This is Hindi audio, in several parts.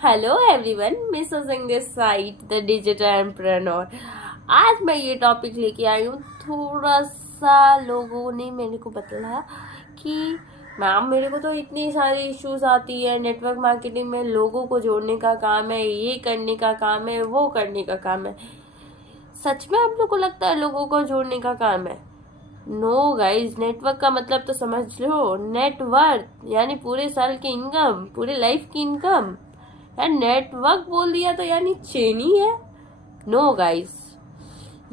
Hello everyone, miss Singh this side the digital entrepreneur. आज मैं ये टॉपिक लेके आई हूँ। थोड़ा सा लोगों ने मेरे को बताया कि मैम मेरे को तो इतनी सारी इश्यूज आती है, नेटवर्क मार्केटिंग में लोगों को जोड़ने का काम है, ये करने का काम है, वो करने का काम है। सच में आप लोग को लगता है लोगों को जोड़ने का काम है? नो गाइज, नेटवर्क का मतलब तो समझ लो, नेटवर्थ यानी पूरे साल की इनकम, पूरे लाइफ की इनकम। यार नेटवर्क बोल दिया तो यानी चेन ही है। नो गाइस,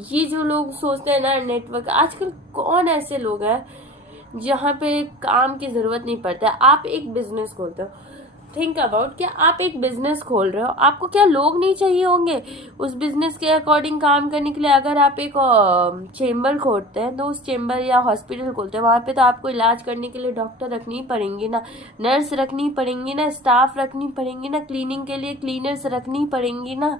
ये जो लोग सोचते हैं ना नेटवर्क, आजकल कौन ऐसे लोग हैं जहाँ पे काम की जरूरत नहीं पड़ता है। आप एक बिजनेस खोलते हो, थिंक अबाउट, क्या आप एक बिजनेस खोल रहे हो, आपको क्या लोग नहीं चाहिए होंगे उस बिजनेस के अकॉर्डिंग काम करने के लिए? अगर आप एक चेम्बर खोलते हैं तो उस चेम्बर या हॉस्पिटल खोलते हैं, वहां पे तो आपको इलाज करने के लिए डॉक्टर रखनी पड़ेंगी ना, नर्स रखनी पड़ेंगी ना, स्टाफ रखनी पड़ेंगी ना, क्लीनिंग के लिए क्लीनर्स रखनी पड़ेंगी ना।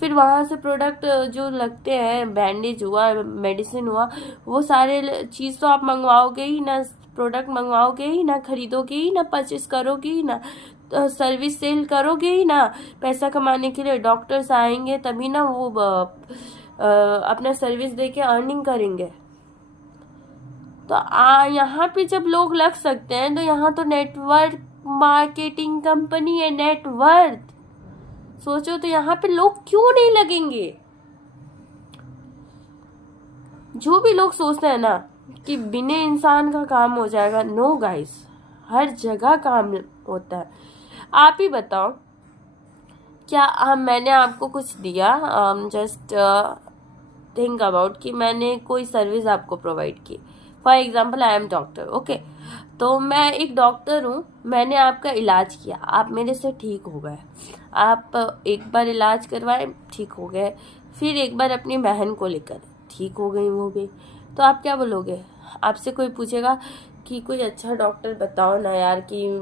फिर वहां से प्रोडक्ट जो लगते हैं, बैंडेज हुआ, मेडिसिन हुआ, वो सारे चीज तो आप मंगवाओगे ही ना, प्रोडक्ट मंगवाओगे ही ना, खरीदोगे ही ना, परचेस करोगे ही ना, तो सर्विस सेल करोगे ही ना। पैसा कमाने के लिए डॉक्टर्स आएंगे तभी ना वो अपना सर्विस दे के अर्निंग करेंगे। तो यहाँ पे जब लोग लग सकते हैं तो यहाँ तो नेटवर्क मार्केटिंग कंपनी है, नेटवर्थ। सोचो तो यहाँ पे लोग क्यों नहीं लगेंगे? जो भी लोग सोचते हैं ना कि बिना इंसान का काम हो जाएगा, नो गाइस, हर जगह काम होता है। आप ही बताओ, क्या मैंने आपको कुछ दिया, जस्ट थिंक अबाउट कि मैंने कोई सर्विस आपको प्रोवाइड की। For example I am doctor, okay, तो मैं एक डॉक्टर हूँ, मैंने आपका इलाज किया, आप मेरे से ठीक हो गए। आप एक बार इलाज करवाए, ठीक हो गए, फिर एक बार अपनी बहन को लेकर ठीक हो गई वो भी, तो आप क्या बोलोगे? आपसे कोई पूछेगा कि कोई अच्छा डॉक्टर बताओ ना यार कि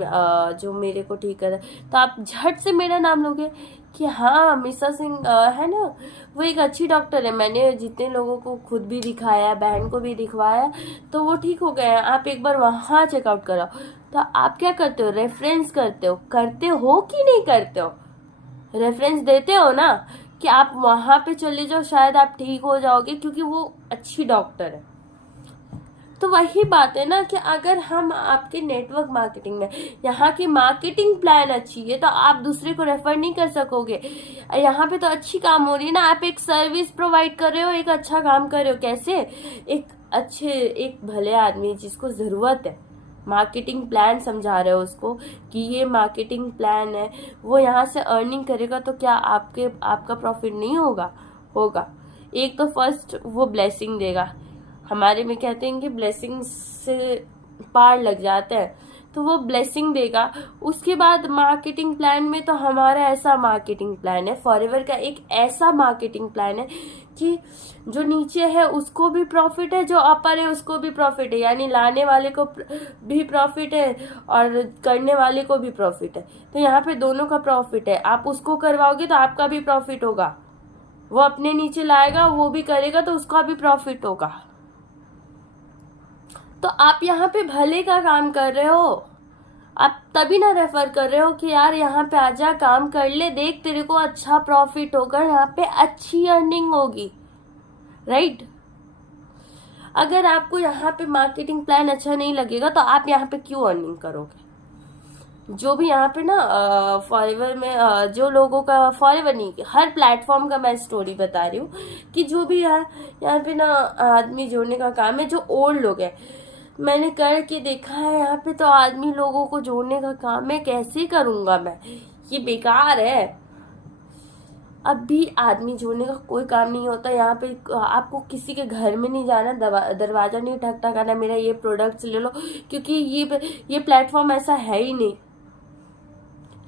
जो मेरे को ठीक करे, तो आप झट से मेरा नाम लोगे कि हाँ मिसा सिंह है ना, वो एक अच्छी डॉक्टर है, मैंने जितने लोगों को खुद भी दिखाया, बहन को भी दिखवाया, तो वो ठीक हो गए हैं, आप एक बार वहाँ चेकआउट कराओ। तो आप क्या करते हो? रेफरेंस करते हो कि नहीं करते हो? रेफरेंस देते हो ना कि आप वहां पे चले जाओ, शायद आप ठीक हो जाओगे क्योंकि वो अच्छी डॉक्टर है। तो वही बात है ना कि अगर हम आपके नेटवर्क मार्केटिंग में, यहाँ की मार्केटिंग प्लान अच्छी है तो आप दूसरे को रेफर नहीं कर सकोगे। यहाँ पे तो अच्छी काम हो रही है ना, आप एक सर्विस प्रोवाइड कर रहे हो, एक अच्छा काम कर रहे हो। कैसे? एक अच्छे, एक भले आदमी जिसको जरूरत है, मार्केटिंग प्लान समझा रहे हो उसको कि ये मार्केटिंग प्लान है, वो यहाँ से अर्निंग करेगा तो क्या आपका प्रॉफिट नहीं होगा? होगा। एक तो फर्स्ट वो ब्लेसिंग देगा, हमारे में कहते हैं कि ब्लेसिंग से पार लग जाते हैं, तो वो ब्लेसिंग देगा। उसके बाद मार्केटिंग प्लान में तो हमारा ऐसा मार्केटिंग प्लान है, फॉरएवर का एक ऐसा मार्केटिंग प्लान है कि जो नीचे है उसको भी प्रॉफिट है, जो अपर है उसको भी प्रॉफिट है, यानी लाने वाले को भी प्रॉफिट है और करने वाले को भी प्रॉफिट है। तो यहाँ पे दोनों का प्रॉफिट है। आप उसको करवाओगे तो आपका भी प्रॉफिट होगा, वो अपने नीचे लाएगा, वो भी करेगा तो उसका भी प्रॉफिट होगा। तो आप यहाँ पे भले का काम कर रहे हो, आप तभी ना रेफर कर रहे हो कि यार यहाँ पे आजा, काम कर ले, देख तेरे को अच्छा प्रॉफिट होगा, यहाँ पे अच्छी अर्निंग होगी, राइट? अगर आपको यहाँ पे मार्केटिंग प्लान अच्छा नहीं लगेगा तो आप यहाँ पे क्यों अर्निंग करोगे? जो भी यहाँ पे ना फॉरएवर में जो लोगों का, फॉरएवर नहीं, हर प्लेटफॉर्म का मैं स्टोरी बता रही हूँ कि जो भी यहाँ पे ना आदमी जोड़ने का काम है, जो ओल्ड लोग हैं, मैंने करके देखा है, यहाँ पे तो आदमी लोगों को जोड़ने का काम है। कैसे करूंगा मैं? ये बेकार है। अब भी आदमी जोड़ने का कोई काम नहीं होता यहाँ पे। आपको किसी के घर में नहीं जाना, दरवाजा नहीं ठकठकाना मेरा ये प्रोडक्ट्स ले लो, क्योंकि ये प्लेटफॉर्म ऐसा है ही नहीं।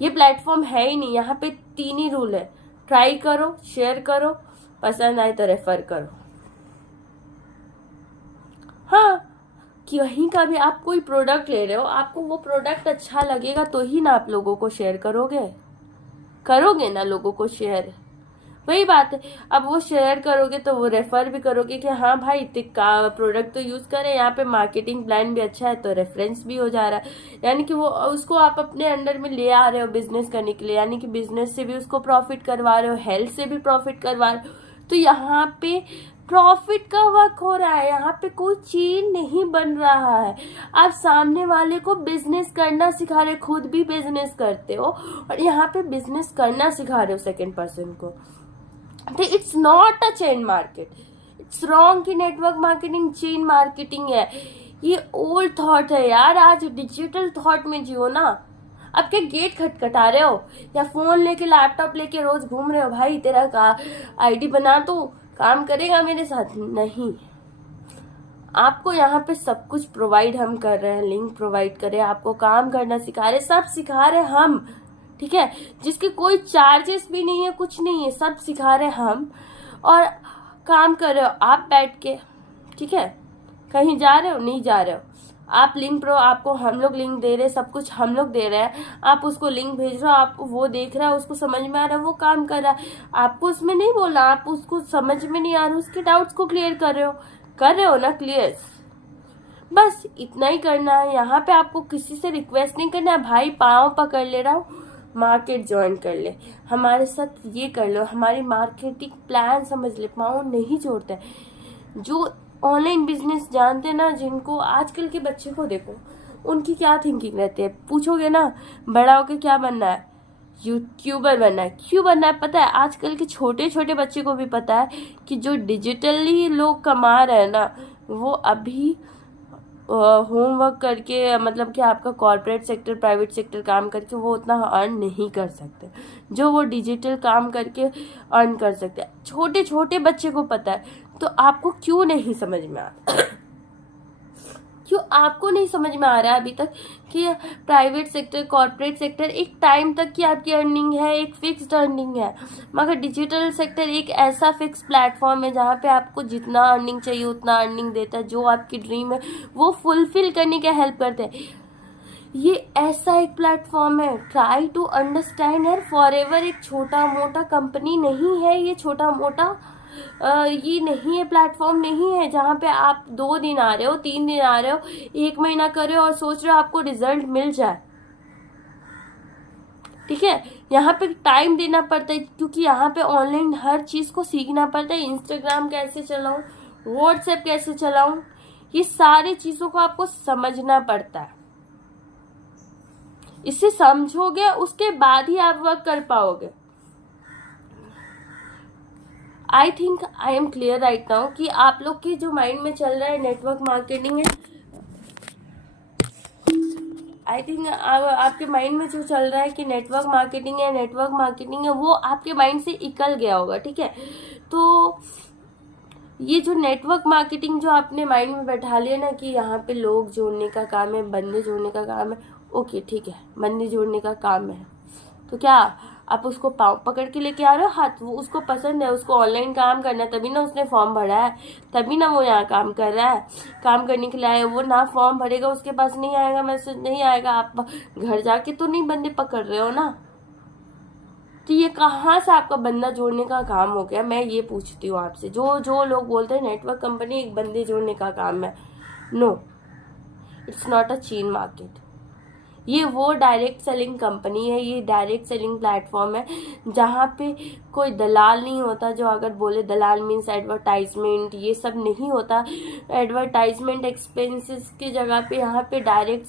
ये प्लेटफॉर्म है ही नहीं। यहाँ पे 3 ही रूल है, ट्राई करो, शेयर करो, पसंद आए तो रेफर करो। हाँ, कहीं का भी आप कोई प्रोडक्ट ले रहे हो, आपको वो प्रोडक्ट अच्छा लगेगा तो ही ना आप लोगों को शेयर करोगे ना लोगों को शेयर। वही बात है। अब वो शेयर करोगे तो वो रेफर भी करोगे कि हाँ भाई का प्रोडक्ट तो यूज करें, यहाँ पे मार्केटिंग प्लान भी अच्छा है, तो रेफरेंस भी हो जा रहा है। यानी कि वो उसको आप अपने अंडर में ले आ रहे हो बिजनेस करने के लिए, यानी कि बिजनेस से भी उसको प्रॉफिट करवा रहे हो, हेल्थ से भी प्रॉफिट करवा रहे हो। तो यहाँ पे प्रॉफिट का वर्क हो रहा है, यहाँ पे कोई चीज नहीं बन रहा है। आप सामने वाले को बिजनेस करना सिखा रहे हो, खुद भी बिजनेस करते हो और यहाँ पे बिजनेस करना सिखा रहे हो सेकेंड पर्सन को। तो it's not a chain market, it's wrong कि नेटवर्क मार्केटिंग चेन मार्केटिंग है। ये ओल्ड थॉट है यार, आज डिजिटल थॉट में जियो ना। अब क्या गेट खटखटा रहे हो या फोन लेके लैपटॉप लेके रोज घूम रहे हो, भाई तेरा का आईडी बना तो काम करेगा मेरे साथ? नहीं, आपको यहाँ पे सब कुछ प्रोवाइड हम कर रहे हैं, लिंक प्रोवाइड कर रहे हैं, आपको काम करना सिखा रहे, सब सिखा रहे हम, ठीक है, जिसके कोई चार्जेस भी नहीं है, कुछ नहीं है, सब सिखा रहे हम। और काम कर रहे हो आप बैठ के, ठीक है, कहीं जा रहे हो नहीं जा रहे हो, आप आपको हम लोग लिंक दे रहे हैं, सब कुछ हम लोग दे रहे हैं, आप उसको लिंक भेज रहे हो, आप वो देख रहा है, उसको समझ में आ रहा है, वो काम कर रहा है, आपको उसमें नहीं बोला, आप उसको समझ में नहीं आ रहा, उसके डाउट्स को क्लियर कर रहे हो ना क्लियर। बस इतना ही करना है। यहाँ पे आपको किसी से रिक्वेस्ट नहीं करना है, भाई पाँव पकड़ ले रहा हूँ, मार्केट ज्वाइन कर ले, हमारे साथ ये कर लो, हमारी मार्केटिंग प्लान समझ ले, पाँव नहीं जोड़ते। जो ऑनलाइन बिजनेस जानते हैं ना, जिनको आजकल के बच्चे को देखो, उनकी क्या थिंकिंग रहती है, पूछोगे ना बड़ा होके क्या बनना है, यूट्यूबर बनना है। क्यों बनना है पता है? आजकल के छोटे छोटे बच्चे को भी पता है कि जो डिजिटली लोग कमा रहे हैं ना, वो अभी होमवर्क करके, मतलब कि आपका कॉर्पोरेट सेक्टर प्राइवेट सेक्टर काम करके वो उतना अर्न नहीं कर सकते जो वो डिजिटल काम करके अर्न कर सकते हैं। छोटे छोटे बच्चे को पता है, तो आपको क्यों नहीं समझ में आता? क्यों आपको नहीं समझ में आ रहा है अभी तक कि प्राइवेट सेक्टर कॉर्पोरेट सेक्टर एक टाइम तक की आपकी अर्निंग है, एक फिक्स्ड अर्निंग है, मगर डिजिटल सेक्टर एक ऐसा फिक्स प्लेटफॉर्म है जहाँ पे आपको जितना अर्निंग चाहिए उतना अर्निंग देता है, जो आपकी ड्रीम है वो फुलफिल करने का हेल्प करते हैं। ये ऐसा एक प्लेटफॉर्म है, ट्राई टू अंडरस्टैंड है। फॉरएवर एक छोटा मोटा कंपनी नहीं है, ये छोटा मोटा ये नहीं है, प्लेटफॉर्म नहीं है जहाँ पे आप 2 दिन आ रहे हो, 3 दिन आ रहे हो, 1 महीना कर रहे हो और सोच रहे हो आपको रिजल्ट मिल जाए, ठीक है। यहाँ पे टाइम देना पड़ता है, क्योंकि यहाँ पे ऑनलाइन हर चीज को सीखना पड़ता है। इंस्टाग्राम कैसे चलाऊं, व्हाट्सएप कैसे चलाऊं, ये सारी चीजों को आपको समझना पड़ता है। इसे समझोगे उसके बाद ही आप वर्क कर पाओगे। I think I am clear right now कि आप लोग के जो माइंड में चल रहा है नेटवर्क मार्केटिंग है, आई थिंक आपके माइंड में जो चल रहा है कि नेटवर्क मार्केटिंग है, वो आपके माइंड से निकल गया होगा, ठीक है। तो ये जो नेटवर्क मार्केटिंग जो आपने माइंड में बैठा लिया ना कि यहाँ पे लोग जोड़ने का काम है, बंदे जोड़ने का काम है, ओके ठीक है, बंदे जोड़ने का काम है, तो क्या आप उसको पाँव पकड़ के लेके आ रहे हो हाथ? वो उसको पसंद है, उसको ऑनलाइन काम करना है, तभी ना उसने फॉर्म भरा है, तभी ना वो यहाँ काम कर रहा है, काम करने के लिए आया। वो ना फॉर्म भरेगा, उसके पास नहीं आएगा, मैसेज नहीं आएगा, आप घर जाके तो नहीं बंदे पकड़ रहे हो ना। तो ये कहाँ से आपका बंदा जोड़ने का काम हो गया? मैं ये पूछती हूँ आपसे, जो लोग बोलते हैं नेटवर्क कंपनी एक बंदे जोड़ने का काम है, no, it's not a chain market. ये वो डायरेक्ट सेलिंग कंपनी है, ये डायरेक्ट सेलिंग प्लेटफॉर्म है जहाँ पे कोई दलाल नहीं होता, जो अगर बोले दलाल मीन्स एडवर्टाइजमेंट, ये सब नहीं होता। एडवर्टाइजमेंट एक्सपेंसेस की जगह पे यहाँ पे डायरेक्ट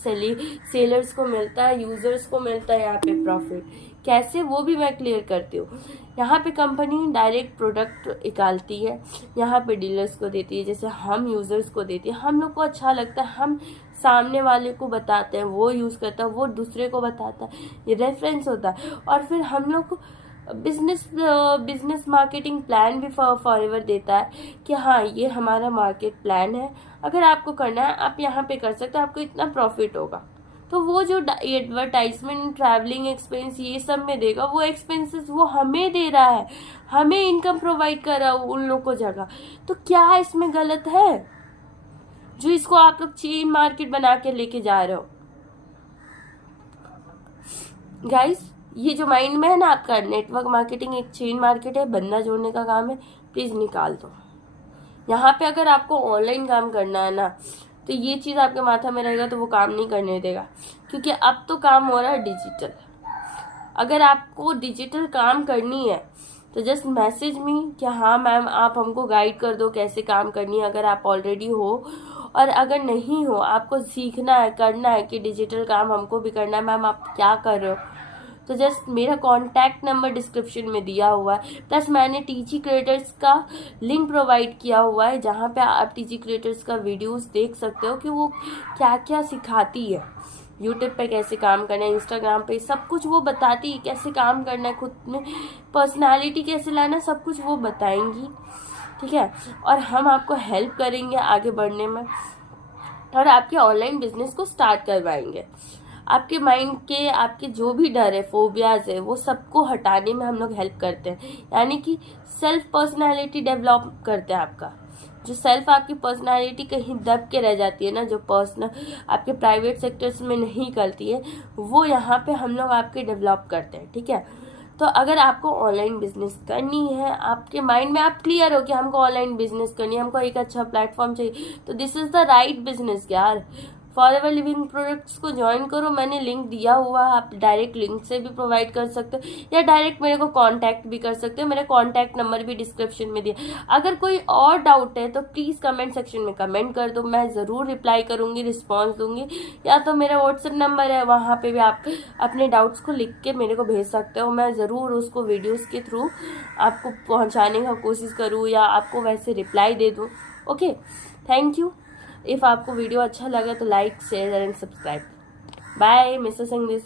सेलर्स को मिलता है, यूजर्स को मिलता है यहाँ पे प्रॉफिट। कैसे, वो भी मैं क्लियर करती हूँ। यहाँ पे कंपनी डायरेक्ट प्रोडक्ट निकालती है, यहाँ पे डीलर्स को देती है, जैसे हम यूजर्स को देती है, हम लोग को अच्छा लगता है, हम सामने वाले को बताते हैं, वो यूज़ करता है, वो दूसरे को बताता है, ये रेफरेंस होता है। और फिर हम लोग बिजनेस मार्केटिंग प्लान भी फॉरएवर देता है कि हाँ ये हमारा मार्केट प्लान है, अगर आपको करना है आप यहाँ पे कर सकते हो, आपको इतना प्रॉफिट होगा। तो वो जो एडवर्टाइजमेंट, ट्रैवलिंग एक्सपेंस ये सब में देगा, वो एक्सपेंसेस वो हमें दे रहा है, हमें इनकम प्रोवाइड कर रहा है उन लोग को जगह। तो क्या इसमें गलत है जो इसको आप लोग चेन मार्केट बना के लेके जा रहे हो? गाइस ये जो माइंड में है ना आपका, नेटवर्क मार्केटिंग एक चेन मार्केट है, बंदा जोड़ने का काम है, प्लीज़ निकाल दो। यहाँ पे अगर आपको ऑनलाइन काम करना है ना, तो ये चीज़ आपके माथा में रहेगा तो वो काम नहीं करने देगा, क्योंकि अब तो काम हो रहा है डिजिटल। अगर आपको डिजिटल काम करनी है तो जस्ट मैसेज मी कि हाँ मैम आप हमको गाइड कर दो कैसे काम करनी है, अगर आप ऑलरेडी हो। और अगर नहीं हो, आपको सीखना है, करना है कि डिजिटल काम हमको भी करना है, मैम आप क्या कर रहे हो, तो जस्ट मेरा कॉन्टैक्ट नंबर डिस्क्रिप्शन में दिया हुआ है, प्लस मैंने टीजी क्रिएटर्स का लिंक प्रोवाइड किया हुआ है, जहाँ पे आप टीजी क्रिएटर्स का वीडियोस देख सकते हो कि वो क्या क्या सिखाती है। यूट्यूब पे कैसे काम करना है, इंस्टाग्राम पे सब कुछ वो बताती है, कैसे काम करना है, खुद में पर्सनालिटी कैसे लाना है, सब कुछ वो बताएंगी, ठीक है। और हम आपको हेल्प करेंगे आगे बढ़ने में, और आपके ऑनलाइन बिजनेस को स्टार्ट करवाएंगे। आपके माइंड के, आपके जो भी डर है, फोबियाज है, वो सबको हटाने में हम लोग हेल्प करते हैं, यानी कि सेल्फ पर्सनालिटी डेवलप करते हैं। आपका जो सेल्फ, आपकी पर्सनालिटी कहीं दब के रह जाती है ना, जो पर्सनल आपके प्राइवेट सेक्टर्स में नहीं करती है, वो यहाँ पे हम लोग आपके डेवलप करते हैं, ठीक है। तो अगर आपको ऑनलाइन बिजनेस करनी है, आपके माइंड में आप क्लियर हो कि हमको ऑनलाइन बिजनेस करनी है, हमको एक अच्छा प्लेटफॉर्म चाहिए, तो this is the right business यार। फॉरएवर लिविंग प्रोडक्ट्स को ज्वाइन करो, मैंने लिंक दिया हुआ है, आप डायरेक्ट लिंक से भी प्रोवाइड कर सकते हो, या डायरेक्ट मेरे को कांटेक्ट भी कर सकते हो, मेरा कांटेक्ट नंबर भी डिस्क्रिप्शन में दिया। अगर कोई और डाउट है तो प्लीज़ कमेंट सेक्शन में कमेंट कर दो, मैं ज़रूर रिप्लाई करूँगी, रिस्पॉन्स दूंगी, या तो मेरा व्हाट्सएप नंबर है, वहाँ पर भी आप अपने डाउट्स को लिख के मेरे को भेज सकते हो, मैं ज़रूर उसको वीडियोज़ के थ्रू आपको पहुँचाने का कोशिश करूँ, या आपको वैसे रिप्लाई दे दूँ। Okay, thank you. इफ़ आपको वीडियो अच्छा लगा तो like, share and subscribe. Bye, mister Singh Desai.